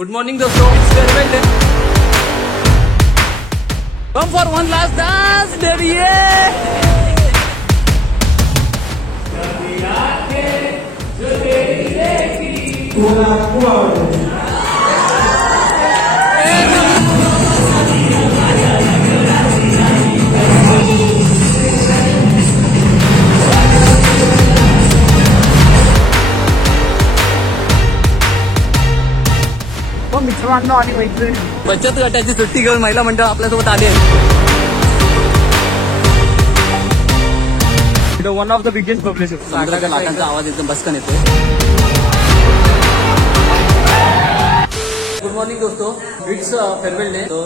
Good morning दोस्तों, it's farewell day. Come for one last dance, baby. मित्रांनो आणि मैत्रिणी बचत गटाची सुट्टी घेऊन महिला मंडळ आपल्यासोबत आले. One of the biggest publicity. लाखांचा आवाज एकदम बसकन येतो. गुड मॉर्निंग दोस्तों, इट्स फेअरवेल डे. तो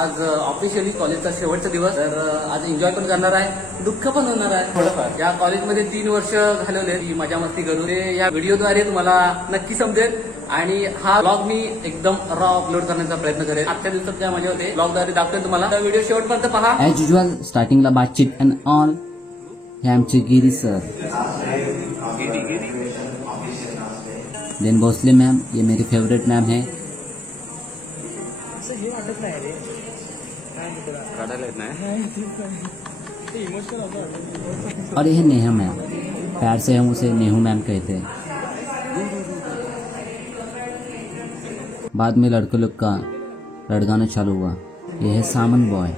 आज ऑफिशियली कॉलेजचा शेवटचा दिवस. तर आज एन्जॉय पण करणार आहे, दुःख पण होणार आहे थोडंफार. या कॉलेजमध्ये 3 वर्ष घालवले, ही मजा मस्ती करू. ते या व्हिडिओद्वारे तुम्हाला नक्की समजेल. आणि हा ब्लॉग मी एकदम रॉ अपलोड करण्याचा प्रयत्न करेल. आजच्या दिवसात काय मजा होते ब्लॉगद्वारे दाखवेल तुम्हाला. तर व्हिडिओ शेवटपर्यंत पहा. ॲज युजल स्टार्टिंगला बातचीत अँड ऑल. हे आमचे गिरी सर, देन भोसले मैम, ये मेरी फेवरेट मैम है. और यह नेहा मैम, प्यार से हम उसे नेहू मैम कहते हैं. बाद में लड़के लोग का रडगाणं चालू हुआ. यह है सामन बॉय,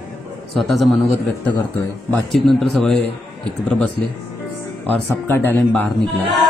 स्वतःचं मनोगत व्यक्त करतोय. बातचीत नंतर सगळे एकत्र बसले और सबका टैलेंट बाहर निकला.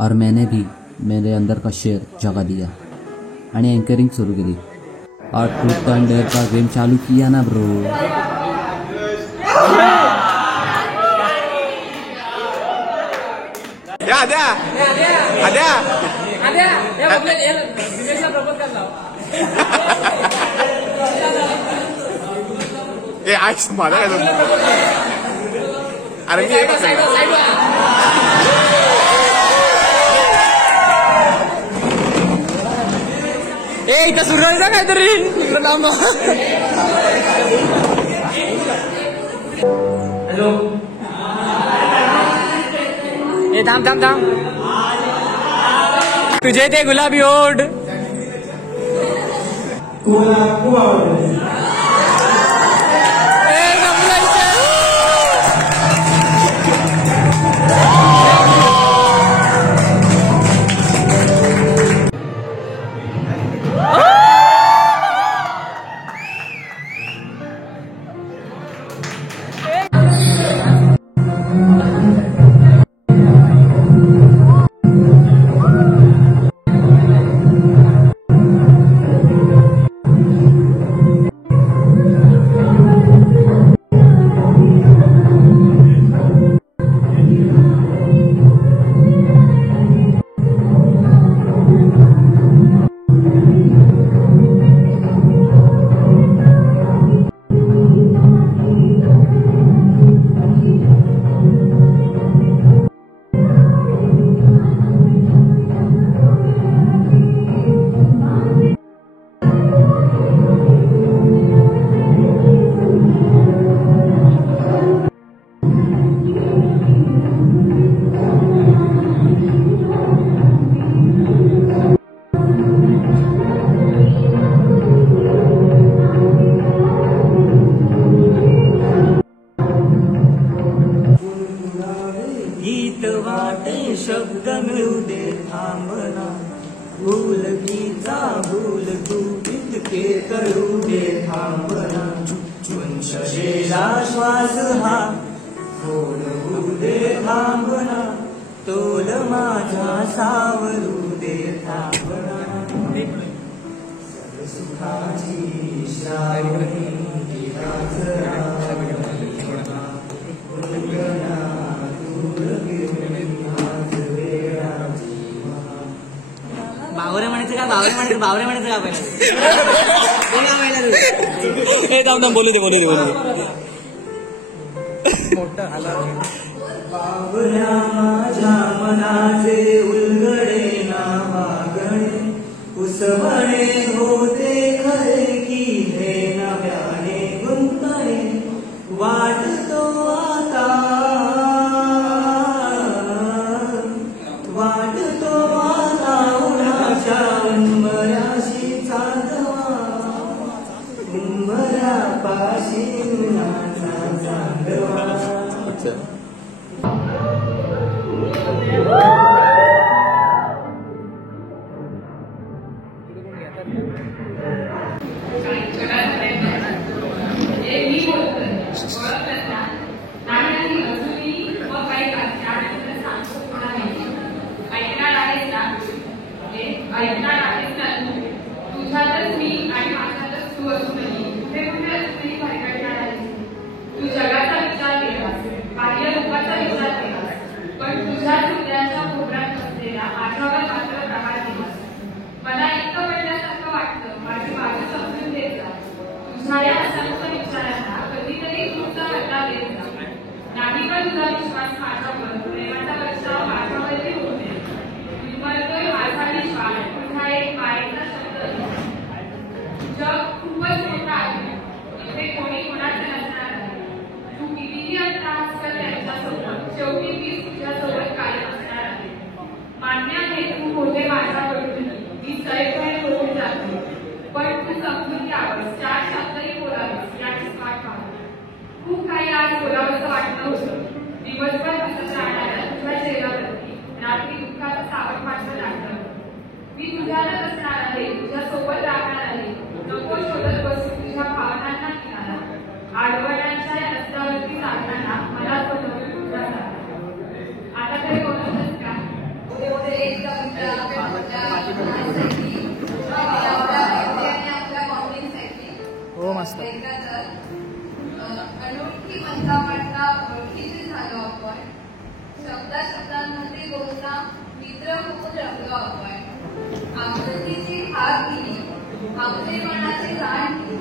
और मैंने भी मेरे अंदर का शेर जगा दिया आणि एंकरिंग सुरू केली और ट्रूथ एंड डेअर का गेम चालू किया ना ब्रो. अरे मी इथं सुरू आहे काहीतरी इकडं लांब. हॅलो, ए थांब थांब थांब. तुझे ते गुलाबी ओढ. भूलकीचा भूल तू इतके करू दे थांबना वंशेला श्वास हा खोल होऊ दे थांबना तोल माझा सावरू दे थांबना सुखाची श्रावणी बावरे म्हणायचं का बावरे म्हणायचं का पहिला बोलू दे बावऱ्या माझ्या मनाचे उलगडे ना मागणे उसवणे होते खरे की हे नव्याने गुंतणे वाटतो आता उन्हाच्या उंबऱ्याशी चांदवा उंबऱ्यापाशी उन्हाचा चांदवा ऐकणार आहेस ना तुझ्यातच मी आणि माझ्यातच तू असूनही कुठे कुठे असूनही भरकटणार आहेस. तू जगाचा विचार केलास, बाह्य रूपाचा विचार केलास, पण तुझ्याच हृदयाच्या कोपऱ्यात असलेल्या माझ्यावर मात्र प्रहार केलास. मला इतकं पडल्यासारखं वाटतं माझी बाजू समजून देत जा. तुझ्या या असंख्य विचारांना कधीतरी तुमचा बदला देत जा. नाही पण तुझा विश्वास माझ्यावर, प्रेमाचा वर्षाव माझ्यावरही होऊ दे. म्हणतोय माझा विश्वास पुन्हा एक मायेचा शब्द. जग खूपच मोठं आहे, इथे कोणी कोणाचं नसणार आहे. तू कितीही अंतरास कर त्यांच्यासोबत, शेवटी मी तुझ्यासोबत कायम असणार आहे. मान्य आहे तू होते माझ्याकडून, मी सैफाने होऊन जाते, पण तू समजून घ्यावंस, 4 शब्दही बोलावेस याचीच वाट पाहतो. खूप काही आज बोलावंसं वाटलं होतं. दिवसभर हसत राहणाऱ्या तुझ्या चेहऱ्यावरती रात्री दुःखाचं सावट मात्र लागलं. मी तुझ्यालाच असणार आहे, तुझ्या सोबत राहणार आहे. नको शोधत बसू तुझ्या भावनांना किनारा. आडवड्यांच्या या रस्त्यावरती चालताना मला स्वतःवर तुझ्या झाला. आता तरी बोलतच का? हो मस्त. अनोळखी मंचावरचा ओळखीचे झालो आपण. शब्दांमध्ये बोलता मित्र होऊन रंगलो आपण. आपुलकीची हाक दिली, आपलेपणाची जाण दिली,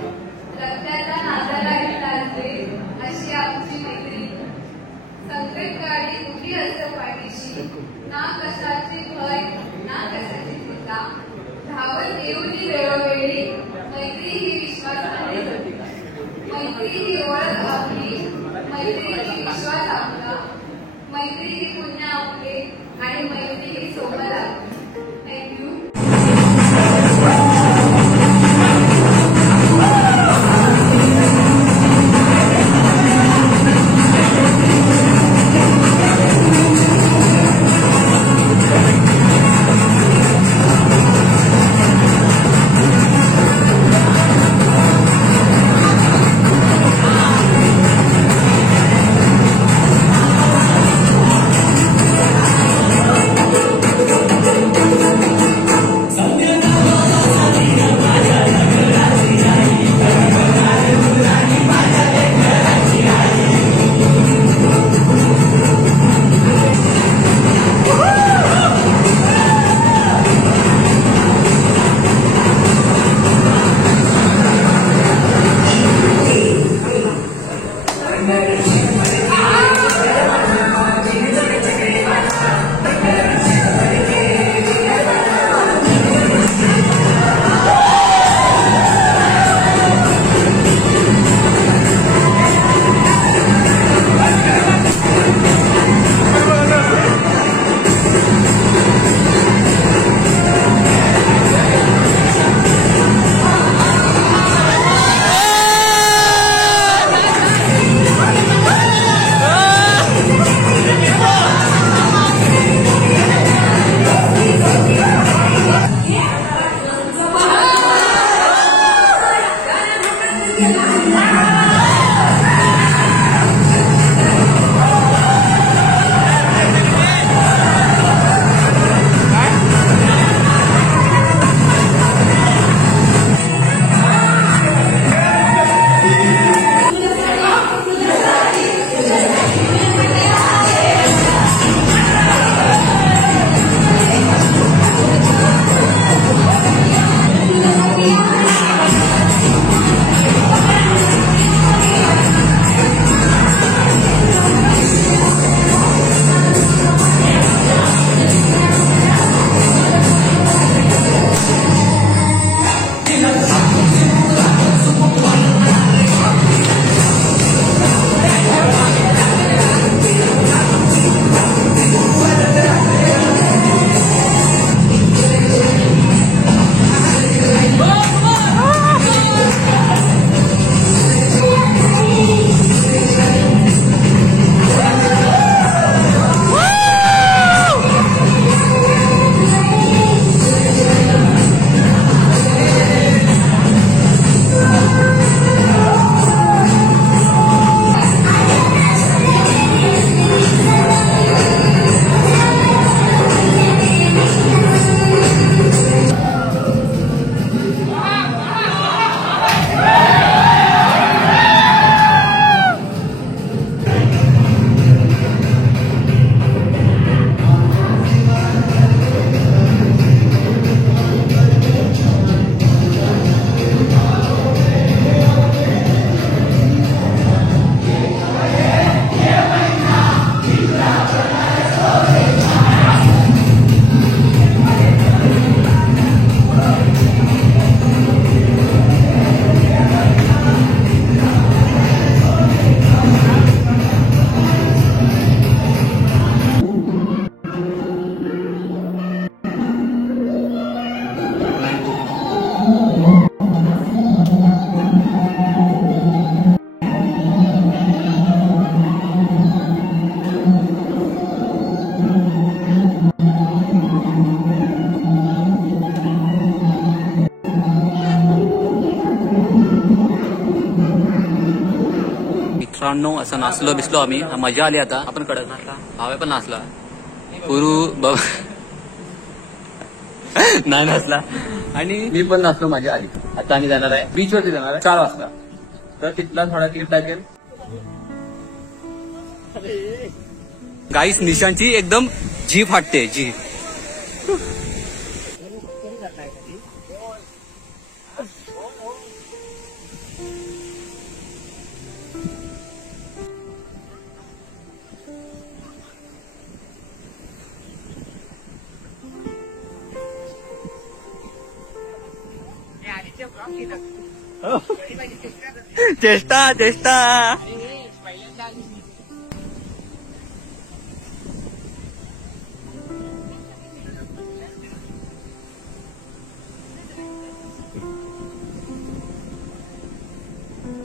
रक्ताच्या नादाला विटाळले अशी आमची मैत्री. संकटकाळी उभी असं पाठीशी, ना कशाची भय ना कशाची चिंता. धावत येऊनी वेळोवेळी मैत्री ही विश्वासाने होती. मैत्री ही ओळख आपली, मैत्री ही विश्वास आपला, मैत्री ही पुण्य आपले आणि मैत्री ही सोबत आपली. थँक्यू. मित्रांनो असं नाचलो बिसलो आम्ही, मजा आली. आता आपण कडक नाचला, भावे पण नाचला, पुरू नाही नाचला आणि मी पण नाचलो, मजा आली. आता आम्ही जाणार आहे बीच वरती, जाणार आहे 4 वाजता. तर तिथला थोडा क्लिप टाकेल. गाईस निशांची एकदम जीभ फाटते, जीभ. चेष्टा चेष्टा.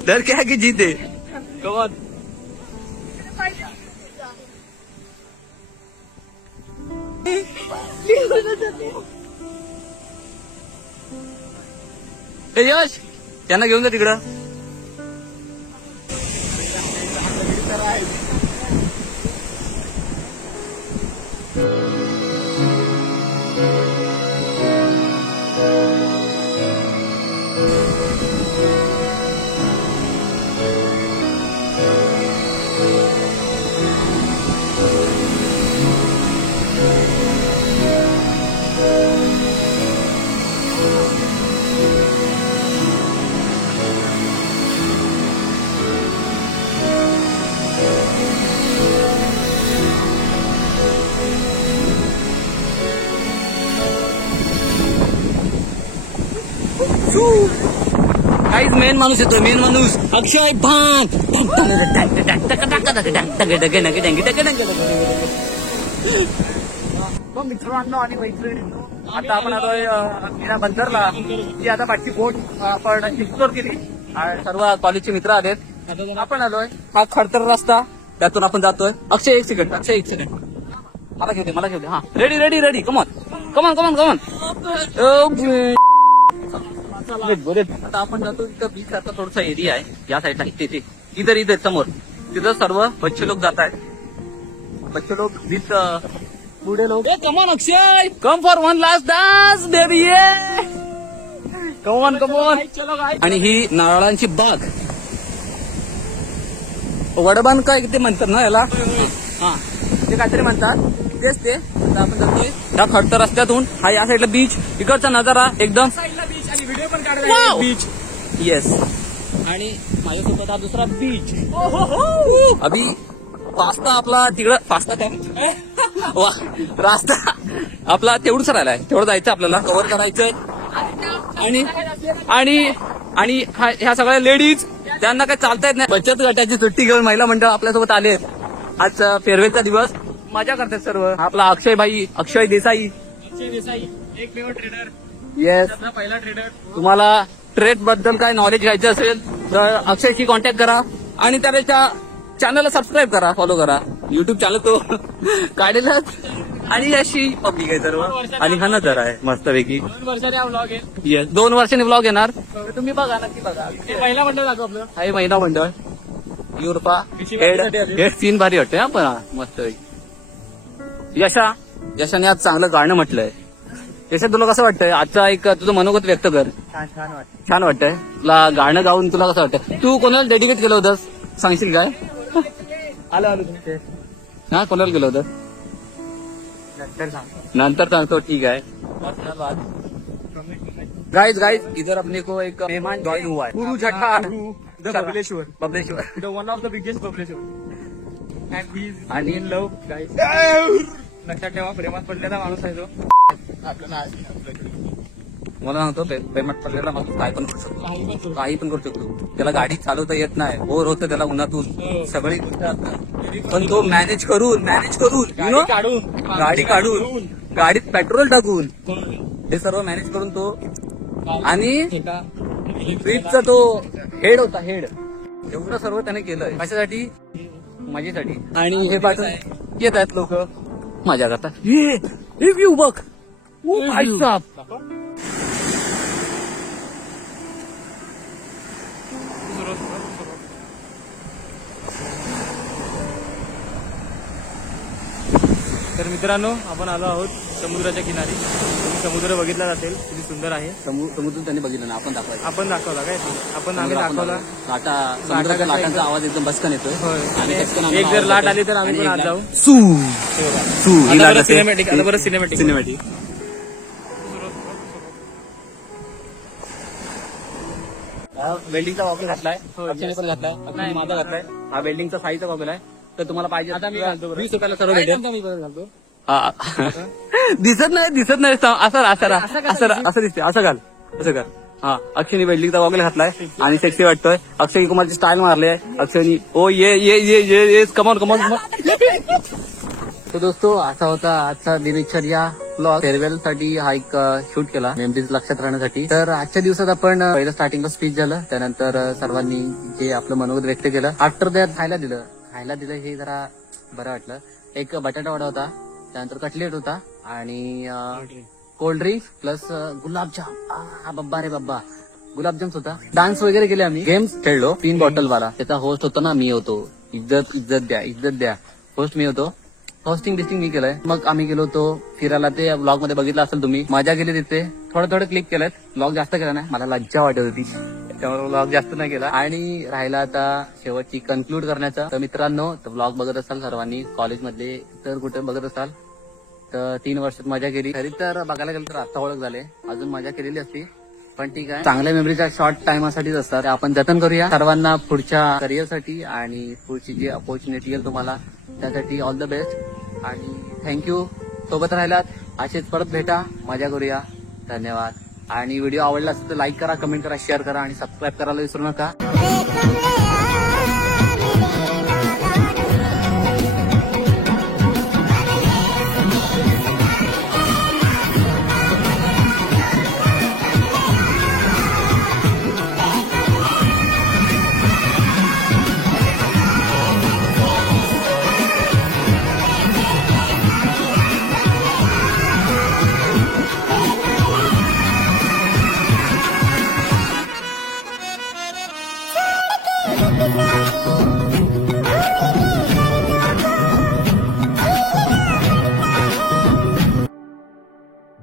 डर क्या की जीते. कौन यश त्यांना घेऊन जा तिकडं. काहीच मेन माणूस येतो, मेन माणूस अक्षय भान. मित्रांनो आणि मैत्रिणींनो, आता आपण आलोय मीना बंदरला. ती आता बाकी बोट आपण एक्सप्लोर केली, सर्व कॉलेजचे मित्र आलेत. आपण आलोय हा खडतर रस्ता, त्यातून आपण जातोय. अक्षय एक सेकंड, अक्षय एक सेकंड, मला घेऊ दे, मला घेऊ दे. हा ready ready ready, come on come on come on come on. आता आपण जातो तिथं बीच सारखा थोडासा एरिया आहे, या साईडला तिथे इधर इधर समोर. तिथं सर्व बच्चे लोक जात आहेत. बच्चे लोक बीच पुढे लोक. Come on Akshay, come for one last dance baby, come on come on. आणि ही नारळांची बाग, वडबान काय ते म्हणतात ना याला, हा ते काहीतरी म्हणतात, तेच ते. आता आपण जातोय या खडतर रस्त्यातून. हा या साईडला बीच, इकडचा नजारा एकदम बीच. येस. आणि माझ्यासोबत हा दुसरा बीच. अभि पास्ता आपला तिकडं, पास्ता काय वा, रास्ता आपला तेवढंच राहिलाय, तेवढं जायचं आपल्याला, कव्हर करायचंय. आणि आणि आणि ह्या सगळ्या लेडीज, त्यांना काही चालता येत नाही. बचत गटाची सुट्टी घेऊन महिला मंडळ आपल्यासोबत आले. आज फेअरवेलचा दिवस, मजा करतात सर्व. आपला अक्षय भाई, अक्षय देसाई, एकमेव ट्रेडर. येस, पहिला ट्रेडर. तुम्हाला ट्रेड बद्दल काय नॉलेज घ्यायचं असेल तर अक्षयशी कॉन्टॅक्ट करा आणि त्याच्या चॅनलला सबस्क्राईब करा, फॉलो करा. युट्यूब चॅनल तो काढेल. आणि अशी पब्लिक आहे सर्व. आणि हा नजर आहे मस्तपैकी. 2 वर्षाने हा व्लॉग आहे. येस, 2 वर्षांनी ब्लॉग येणार, तुम्ही बघा, नक्की बघा. पहिला मंडळ दाखव आपलं. आहे महिला मंडळ युरोपा. हेड सीन भारी वाटतंय हा, पण मस्त. यशाने आज चांगलं गाणं म्हटलंय. यशा, तुला कसं वाटतंय आजचा एक तुझं मनोगत व्यक्त कर. छान वाटतंय तुला गाणं गाऊन, तुला कसं वाटतंय? तू कोणाला डेडिकेट केलं होतंस, सांगशील काय? आलो हा, कोणाला केलं होतं? नंतर सांगतो, ठीक आहे. गाइस इधर अपने को एक मेहमान ज्वाइन हुआ है, गुरु Jathar Babaleshwar, Babaleshwar, one of the biggest Babaleshwar. And he is आणि इन लव्ह गाईज. लक्षात ठेवा, प्रेमात पडलेला माणूस आहे तो. मला सांगतो, पेमेंट पडलेला माणूस काय पण करू शकतो, काही पण करू शकतो. त्याला गाडी चालवता येत नाही, बोर होतं त्याला उन्हातून, सगळी पण तो मॅनेज करून गाडी काढून गाडीत पेट्रोल टाकून हे सर्व मॅनेज करून तो. आणि ट्रीपचा तो हेड होता, हेड. एवढं सर्व त्याने केलंय कशासाठी? मजेसाठी. आणि हे पाठवून येत आहेत लोक, मजा करतात. हे व्ह्यू बघ, भाई साहब. तर मित्रांनो आपण आलो आहोत समुद्राच्या किनारी. तुम्ही समुद्र बघितला असेल किती सुंदर आहे. समुद्र त्यांनी बघितलं ना, आपण दाखवायचं. आपण दाखवला काय आपण आम्ही दाखवला. समुद्राच्या लाटांचा आवाज एकदम बसकन येतोय. आणि एक जर लाट आली तर आम्ही पण आज जाऊ. सिनेमॅटिक आता बरं सिनेमॅटिक. वेल्डिंगचा गॉगल घातलाय, अक्षयने पण घातलाय, अक्षयने माझा घातलाय. हा वेल्डिंगचा साईजचा गॉगल आहे. तर तुम्हाला पाहिजे आता मी 20 रुपयाला सर्व भेटेल. दिसत नाही असं दिसते. असं घाल. हा, अक्षयने वेल्डिंगचा गॉगल घातलाय आणि सेक्सी वाटतोय. अक्षय कुमारची स्टाईल मारली आहे अक्षयनी. ओ ये कमॉन. तो दोस्तो असा होता आजचा दिनचर्या ब्लॉग. फेअरवेल साठी हा एक शूट केला, मेमरीज लक्षात राहण्यासाठी. तर आजच्या दिवसात आपण पहिलं स्टार्टिंगला स्पीच झालं, त्यानंतर सर्वांनी जे आपलं मनोगत व्यक्त केलं. आफ्टर दॅट खायला दिलं हे जरा बरं वाटलं. एक बटाटा वडा होता, त्यानंतर कटलेट होता आणि कोल्ड ड्रिंक्स प्लस गुलाबजाम. बब्बा रे बब्बा, गुलाबजाम्स होता. डान्स वगैरे केले आम्ही, गेम्स खेळलो. 3 बॉटल वाला त्याचा होस्ट होता ना, मी होतो. इज्जत द्या. होस्ट मी होतो. होस्टिंग मी केलंय. मग आम्ही गेलो होतो फिरायला. ते ब्लॉग मध्ये बघितलं असेल तुम्ही. मजा केली तिथे. थोडं क्लिक केलं. ब्लॉग जास्त केला नाही, मला लज्जा वाटत होती त्यामुळे ब्लॉग जास्त नाही केला. आणि राहिला आता शेवटची कन्क्लूड करण्याचा. तर मित्रांनो, ब्लॉग बघत असाल सर्वांनी कॉलेजमध्ये, तर कुठे बघत असाल तर 3 वर्षात मजा केली. खरी तर बघायला गेलं तर आता ओळख झाले, अजून मजा केलेली असती. पण ठीक आहे, चांगल्या मेमरीच्या शॉर्ट टाइमासाठीच असतात. आपण जतन करूया. सर्वांना पुढच्या करिअरसाठी आणि पुढची जी अपॉर्च्युनिटी येईल तुम्हाला त्यासाठी ऑल द बेस्ट. आणि थँक्यू, सोबत राहिलात. असेच परत भेटा, मजा करूया. धन्यवाद. आणि व्हिडिओ आवडला असेल तर लाईक करा, कमेंट करा, शेअर करा आणि सबस्क्राईब करायला विसरू नका.